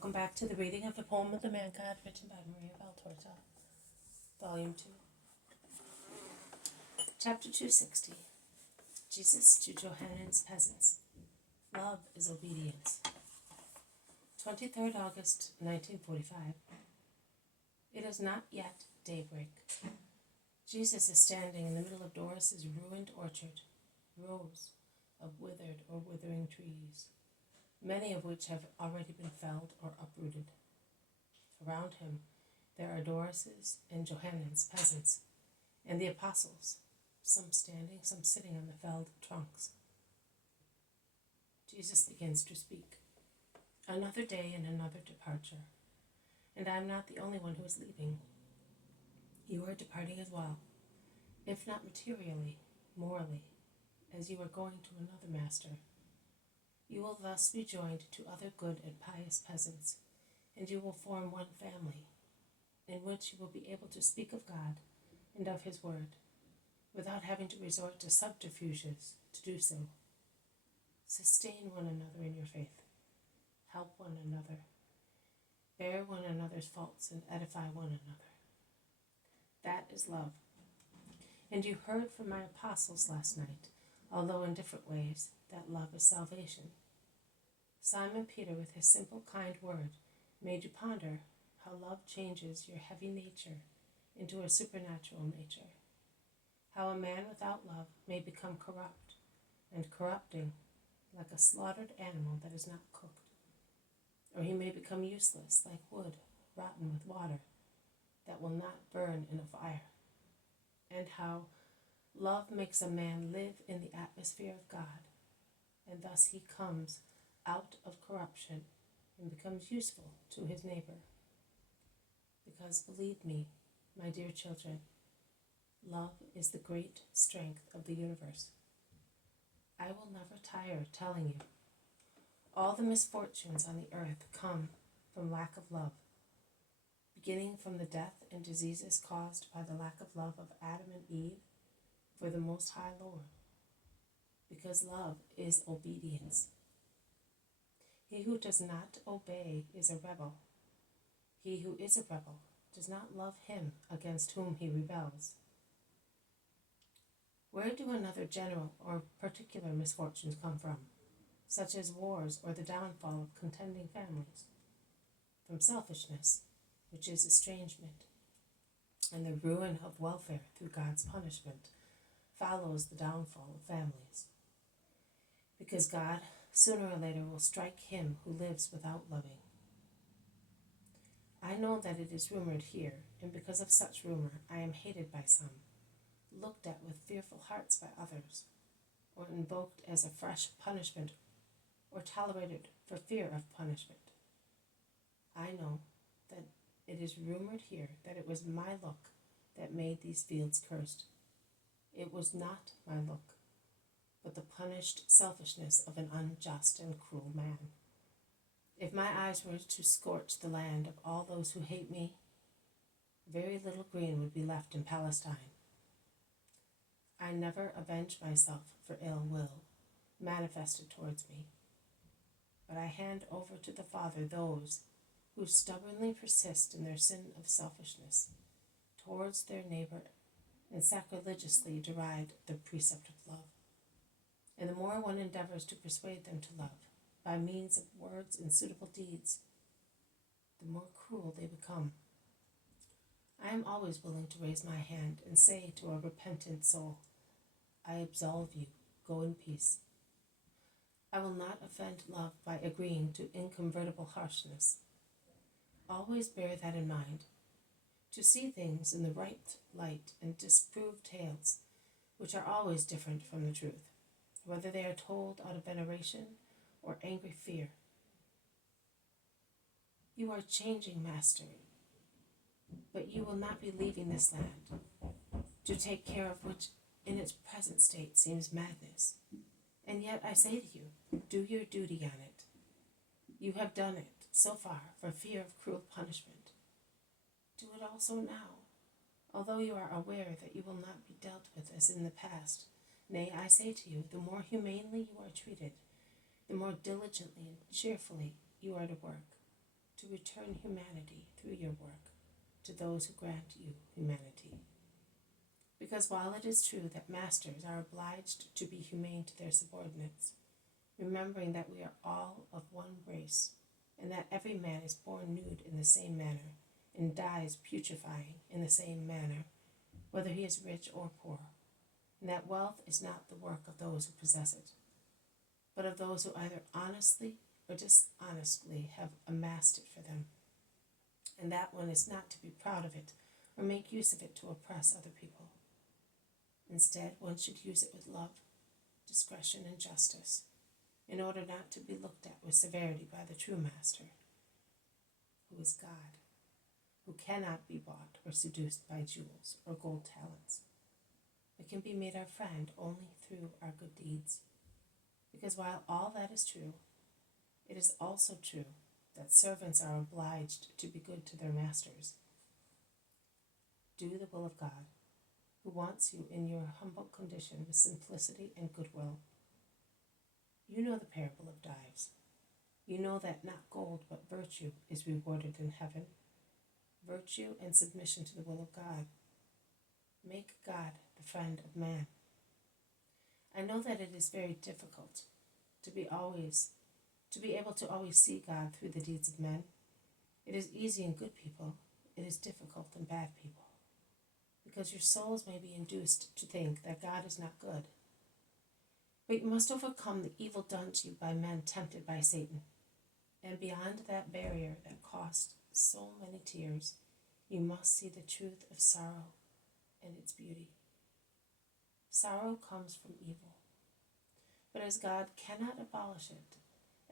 Welcome back to the reading of the poem of the Man God, written by Maria Valtorta, Volume 2. Chapter 260. Jesus to Johanan's Peasants. Love is obedience. 23rd August, 1945. It is not yet daybreak. Jesus is standing in the middle of Doris's ruined orchard, rows of withered or withering trees, many of which have already been felled or uprooted. Around him there are Doris's and Johanan's peasants, and the apostles, some standing, some sitting on the felled trunks. Jesus begins to speak. Another day and another departure, and I am not the only one who is leaving. You are departing as well, if not materially, morally, as you are going to another master. You will thus be joined to other good and pious peasants, and you will form one family, in which you will be able to speak of God and of His Word, without having to resort to subterfuges to do so. Sustain one another in your faith. Help one another. Bear one another's faults and edify one another. That is love. And you heard from my apostles last night, although in different ways, that love is salvation. Simon Peter, with his simple, kind word, made you ponder how love changes your heavy nature into a supernatural nature. How a man without love may become corrupt, and corrupting, like a slaughtered animal that is not cooked. Or he may become useless, like wood rotten with water, that will not burn in a fire. And how love makes a man live in the atmosphere of God, and thus he comes out of corruption and becomes useful to his neighbor. Because believe me, my dear children, love is the great strength of the universe. I will never tire telling you. All the misfortunes on the earth come from lack of love, beginning from the death and diseases caused by the lack of love of Adam and Eve for the Most High Lord, because love is obedience. He who does not obey is a rebel. He who is a rebel does not love him against whom he rebels. Where do another general or particular misfortunes come from, such as wars or the downfall of contending families? From selfishness, which is estrangement, and the ruin of welfare through God's punishment follows the downfall of families. Because God, sooner or later, will strike him who lives without loving. I know that it is rumored here, and because of such rumor I am hated by some, looked at with fearful hearts by others, or invoked as a fresh punishment, or tolerated for fear of punishment. I know that it is rumored here that it was my look that made these fields cursed. It was not my look, but the punished selfishness of an unjust and cruel man. If my eyes were to scorch the land of all those who hate me, very little green would be left in Palestine. I never avenge myself for ill will manifested towards me, but I hand over to the Father those who stubbornly persist in their sin of selfishness towards their neighbor and sacrilegiously deride the precept of love. And the more one endeavors to persuade them to love by means of words and suitable deeds, the more cruel they become. I am always willing to raise my hand and say to a repentant soul, I absolve you, go in peace. I will not offend love by agreeing to inconvertible harshness. Always bear that in mind. To see things in the right light and disprove tales, which are always different from the truth, whether they are told out of veneration or angry fear. You are changing, Master, but you will not be leaving this land, to take care of which in its present state seems madness. And yet I say to you, do your duty on it. You have done it so far for fear of cruel punishment. Do it also now, although you are aware that you will not be dealt with as in the past. Nay, I say to you, the more humanely you are treated, the more diligently and cheerfully you are to work, to return humanity through your work to those who grant you humanity. Because while it is true that masters are obliged to be humane to their subordinates, remembering that we are all of one race, and that every man is born nude in the same manner, and dies putrefying in the same manner, whether he is rich or poor, and that wealth is not the work of those who possess it, but of those who either honestly or dishonestly have amassed it for them, and that one is not to be proud of it or make use of it to oppress other people. Instead, one should use it with love, discretion, and justice, in order not to be looked at with severity by the true master, who is God, who cannot be bought or seduced by jewels or gold talents, but can be made our friend only through our good deeds. Because while all that is true, it is also true that servants are obliged to be good to their masters. Do the will of God, who wants you in your humble condition with simplicity and goodwill. You know the parable of Dives. You know that not gold but virtue is rewarded in heaven. Virtue and submission to the will of God. Make God the friend of man. I know that it is very difficult to be able to always see God through the deeds of men. It is easy in good people. It is difficult in bad people. Because your souls may be induced to think that God is not good. But you must overcome the evil done to you by men tempted by Satan. And beyond that barrier that cost so many tears, you must see the truth of sorrow and its beauty. Sorrow comes from evil. But as God cannot abolish it,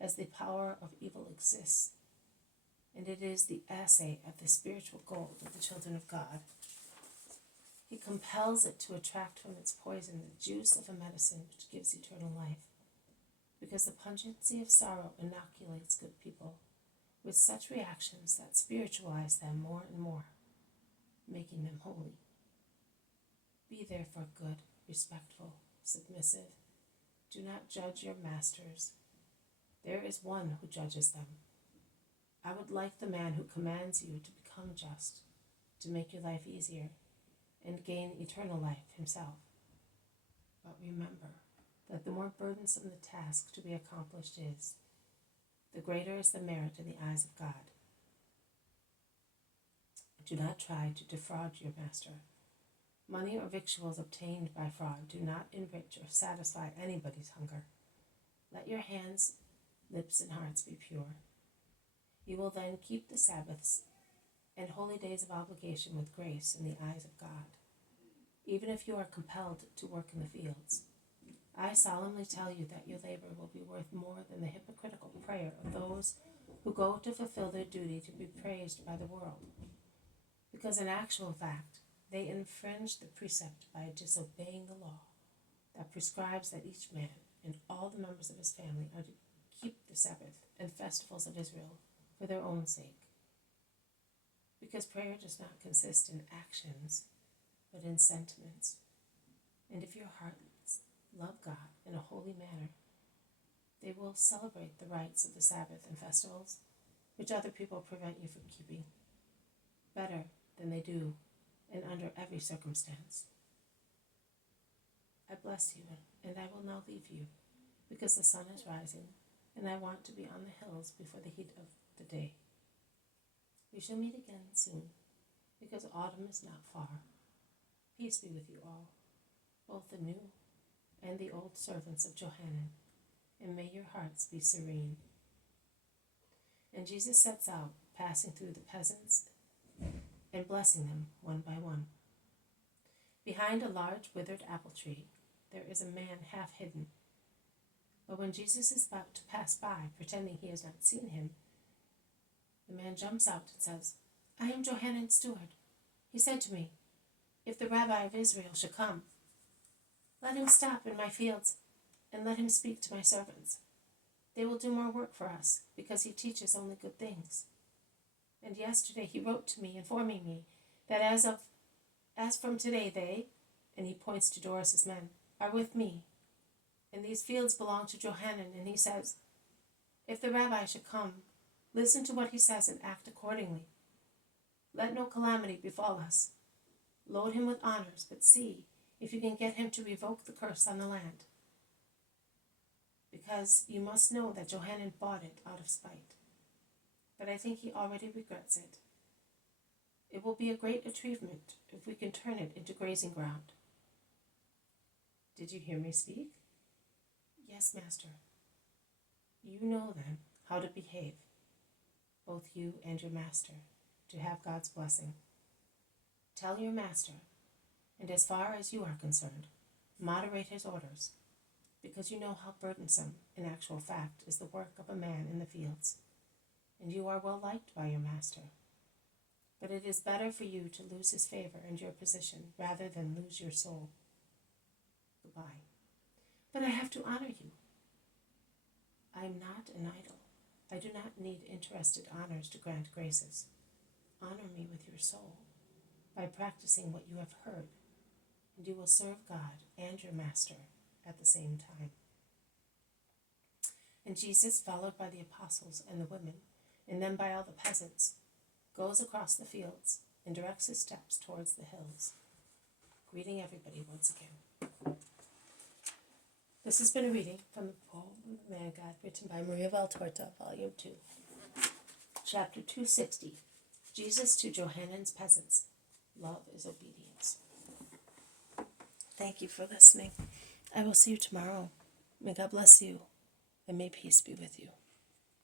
as the power of evil exists, and it is the assay of the spiritual gold of the children of God, He compels it to attract from its poison the juice of a medicine which gives eternal life, because the pungency of sorrow inoculates good people with such reactions that spiritualize them more and more, making them holy. Be therefore good, respectful, submissive. Do not judge your masters. There is one who judges them. I would like the man who commands you to become just, to make your life easier, and gain eternal life himself. But remember that the more burdensome the task to be accomplished is, the greater is the merit in the eyes of God. Do not try to defraud your master. Money or victuals obtained by fraud do not enrich or satisfy anybody's hunger. Let your hands, lips, and hearts be pure. You will then keep the Sabbaths and holy days of obligation with grace in the eyes of God, even if you are compelled to work in the fields. I solemnly tell you that your labor will be worth more than the hypocritical prayer of those who go to fulfill their duty to be praised by the world, because in actual fact, they infringe the precept by disobeying the law that prescribes that each man and all the members of his family are to keep the Sabbath and festivals of Israel for their own sake. Because prayer does not consist in actions, but in sentiments. And if your hearts love God in a holy manner, they will celebrate the rites of the Sabbath and festivals, which other people prevent you from keeping, better than they do and under every circumstance. I bless you, and I will now leave you, because the sun is rising, and I want to be on the hills before the heat of the day. We shall meet again soon, because autumn is not far. Peace be with you all, both the new and the old servants of Johanan, and may your hearts be serene. And Jesus sets out, passing through the peasants and blessing them one by one. Behind a large withered apple tree, there is a man half hidden. But when Jesus is about to pass by, pretending he has not seen him, the man jumps out and says, I am Johanan's steward. He said to me, if the Rabbi of Israel should come, let him stop in my fields and let him speak to my servants. They will do more work for us, because he teaches only good things. And yesterday he wrote to me, informing me that as from today they, and he points to Doris's men, are with me. And these fields belong to Johanan, and he says, if the Rabbi should come, Listen to what he says and act accordingly. Let no calamity befall us. Load him with honors, but see if you can get him to revoke the curse on the land. Because you must know that Johanan bought it out of spite. But I think he already regrets it. It will be a great achievement if we can turn it into grazing ground. Did you hear me speak? Yes, master. You know, then, how to behave, both you and your master, to have God's blessing. Tell your master, and as far as you are concerned, moderate his orders, because you know how burdensome, in actual fact, is the work of a man in the fields, and you are well liked by your master. But it is better for you to lose his favor and your position rather than lose your soul. Goodbye. But I have to honor you. I am not an idol. I do not need interested honors to grant graces. Honor me with your soul by practicing what you have heard, and you will serve God and your master at the same time. And Jesus, followed by the apostles and the women, and then by all the peasants, goes across the fields and directs his steps towards the hills, greeting everybody once again. This has been a reading from the poem of the Man God, written by Maria Valtorta, Volume 2. Chapter 260, Jesus to Johanan's Peasants. Love is obedience. Thank you for listening. I will see you tomorrow. May God bless you, and may peace be with you.